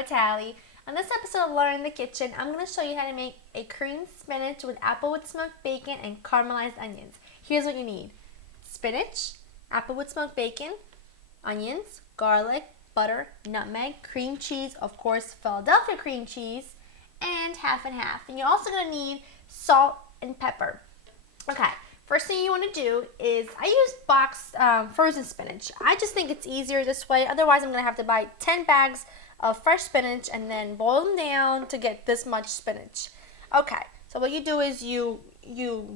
Vitale. On this episode of Learn in the Kitchen, I'm going to show you how to make a creamed spinach with Applewood smoked bacon and caramelized onions. Here's what you need: spinach, Applewood smoked bacon, onions, garlic, butter, nutmeg, cream cheese, of course Philadelphia cream cheese, and half and half. And you're also going to need salt and pepper. Okay, first thing you want to do is, I use boxed frozen spinach. I just think it's easier this way. Otherwise, I'm going to have to buy 10 bags of fresh spinach and then boil them down to get this much spinach. Okay, so what you do is you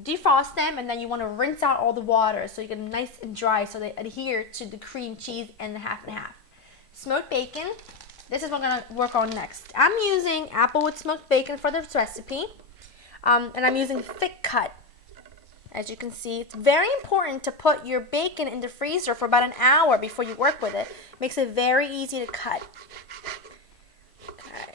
defrost them, and then you want to rinse out all the water so you get them nice and dry so they adhere to the cream cheese and the half and half. Smoked bacon, this is what I'm going to work on next. I'm using Applewood smoked bacon for this recipe, and I'm using thick cut. As you can see, it's very important to put your bacon in the freezer for about an hour before you work with it. Makes it very easy to cut. Okay.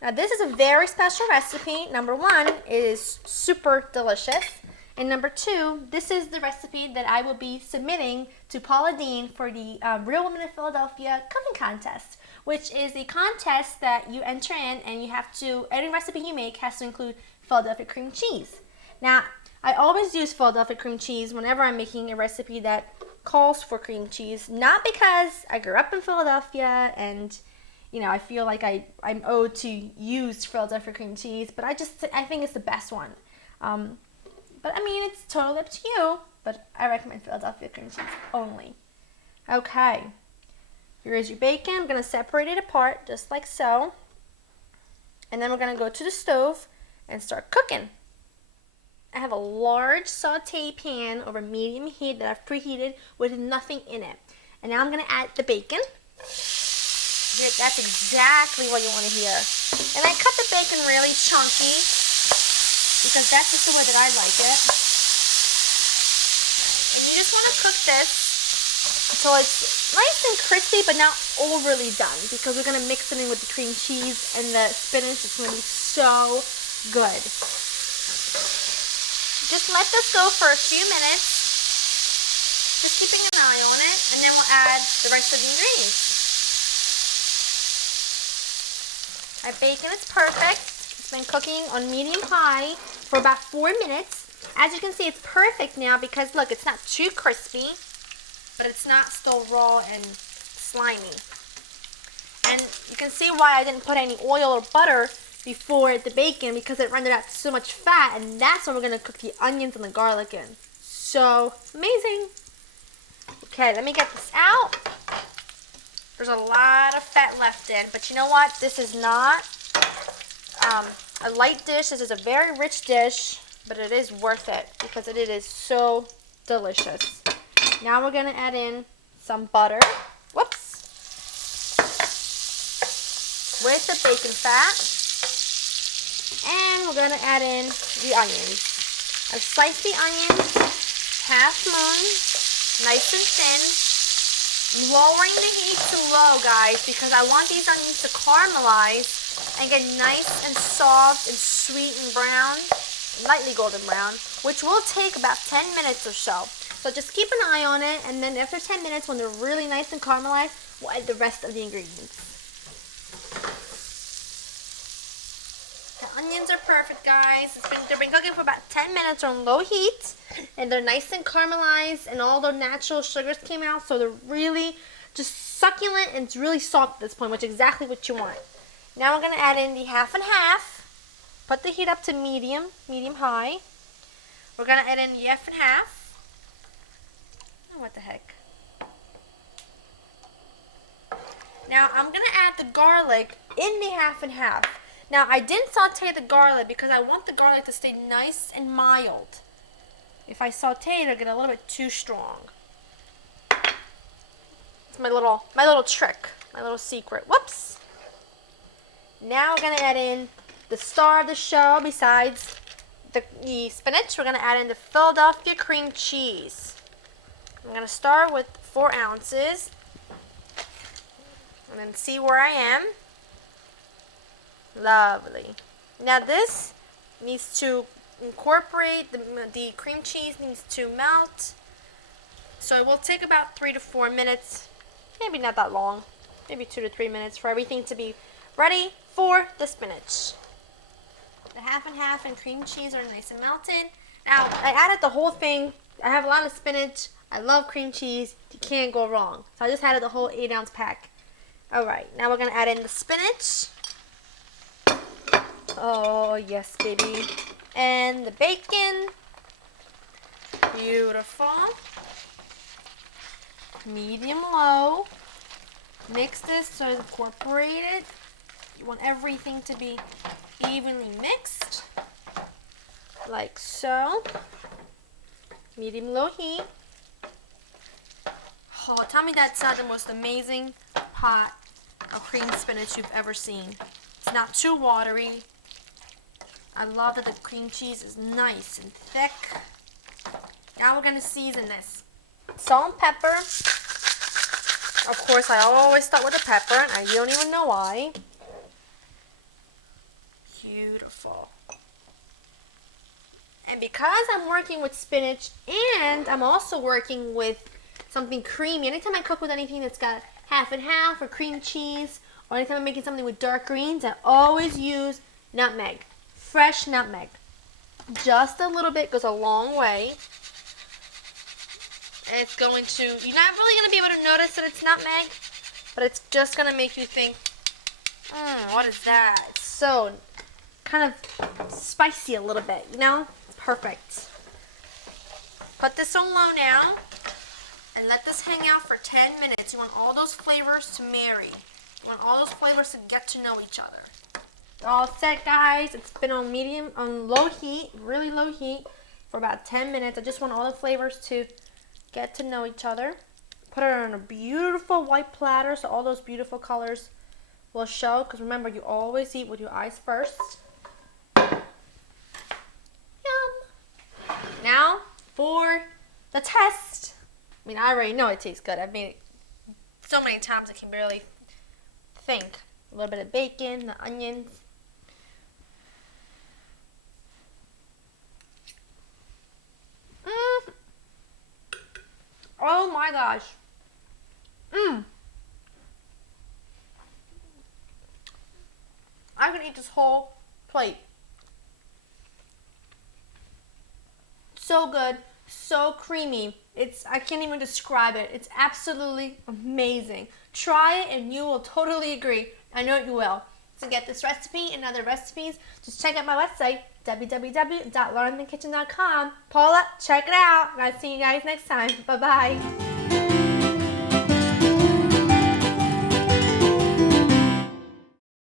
Now this is a very special recipe. Number one, it is super delicious. And number two, this is the recipe that I will be submitting to Paula Deen for the Real Women of Philadelphia Cooking Contest, which is a contest that you enter in, and you have to, any recipe you make has to include Philadelphia cream cheese. Now, I always use Philadelphia cream cheese whenever I'm making a recipe that calls for cream cheese, not because I grew up in Philadelphia and, you know, I feel like I'm owed to use Philadelphia cream cheese, but I think it's the best one. But I mean, it's totally up to you, but I recommend Philadelphia cream cheese only. Okay, here is your bacon. I'm going to separate it apart just like so, and then we're going to go to the stove and start cooking. I have a large saute pan over medium heat that I've preheated with nothing in it. And now I'm going to add the bacon. That's exactly what you want to hear. And I cut the bacon really chunky because that's just the way that I like it. And you just want to cook this until it's nice and crispy but not overly done, because we're going to mix it in with the cream cheese and the spinach. It's going to be so good. Just let this go for a few minutes, just keeping an eye on it, and then we'll add the rest of the ingredients. Our bacon is perfect. It's been cooking on medium-high for about 4 minutes. As you can see, it's perfect now because, look, it's not too crispy, but it's not still raw and slimy. And you can see why I didn't put any oil or butter before the bacon, because it rendered out so much fat, and that's when we're going to cook the onions and the garlic in. So amazing. Okay, let me get this out. There's a lot of fat left in, but you know what? This is not a light dish. This is a very rich dish, but it is worth it because it is so delicious. Now we're going to add in some butter. Whoops. With the bacon fat. And we're going to add in the onions. I've sliced the onions half moon, nice and thin. I'm lowering the heat to low, guys, because I want these onions to caramelize and get nice and soft and sweet and brown, lightly golden brown, which will take about 10 minutes or so. So just keep an eye on it, and then after 10 minutes, when they're really nice and caramelized, we'll add the rest of the ingredients. The onions are perfect, guys. They've been cooking for about 10 minutes on low heat, and they're nice and caramelized, and all the natural sugars came out, so they're really just succulent, and it's really soft at this point, which is exactly what you want. Now we're going to add in the half and half. Put the heat up to medium-high. We're going to add in the half and half. Oh, what the heck. Now I'm going to add the garlic in the half and half. Now, I didn't saute the garlic because I want the garlic to stay nice and mild. If I saute it, it'll get a little bit too strong. It's my little trick, my little secret. Whoops! Now we're going to add in the star of the show. Besides the spinach, we're going to add in the Philadelphia cream cheese. I'm going to start with 4 ounces and then see where I am. Lovely. Now this needs to incorporate, the cream cheese needs to melt. So it will take about 3 to 4 minutes, maybe not that long, maybe 2 to 3 minutes for everything to be ready for the spinach. The half and half and cream cheese are nice and melted. Now, I added the whole thing. I have a lot of spinach. I love cream cheese. You can't go wrong. So I just added the whole 8-ounce pack. All right, now we're gonna add in the spinach. Oh, yes, baby. And the bacon. Beautiful. Medium low. Mix this so it's incorporated. You want everything to be evenly mixed. Like so. Medium low heat. Oh, tell me that's not the most amazing pot of creamed spinach you've ever seen. It's not too watery. I love that the cream cheese is nice and thick. Now we're going to season this. Salt and pepper. Of course, I always start with the pepper, and I don't even know why. Beautiful. And because I'm working with spinach and I'm also working with something creamy, anytime I cook with anything that's got half and half or cream cheese, or anytime I'm making something with dark greens, I always use nutmeg. Fresh nutmeg. Just a little bit goes a long way. It's going to, you're not really going to be able to notice that it's nutmeg, but it's just going to make you think, what is that? It's so kind of spicy a little bit, you know? Perfect. Put this on low now and let this hang out for 10 minutes. You want all those flavors to marry. You want all those flavors to get to know each other. All set, guys. It's been on low heat, really low heat for about 10 minutes. I just want all the flavors to get to know each other. Put it on a beautiful white platter so all those beautiful colors will show. Because remember, you always eat with your eyes first. Yum. Now for the test. I mean, I already know it tastes good. I've made it so many times I can barely think. A little bit of bacon, the onions. Oh my gosh. I can eat this whole plate. So good, so creamy. I can't even describe it. It's absolutely amazing. Try it and you will totally agree. I know you will. To get this recipe and other recipes, just check out my website, www.laureninthekitchen.com. Paula, check it out. I'll see you guys next time. Bye-bye.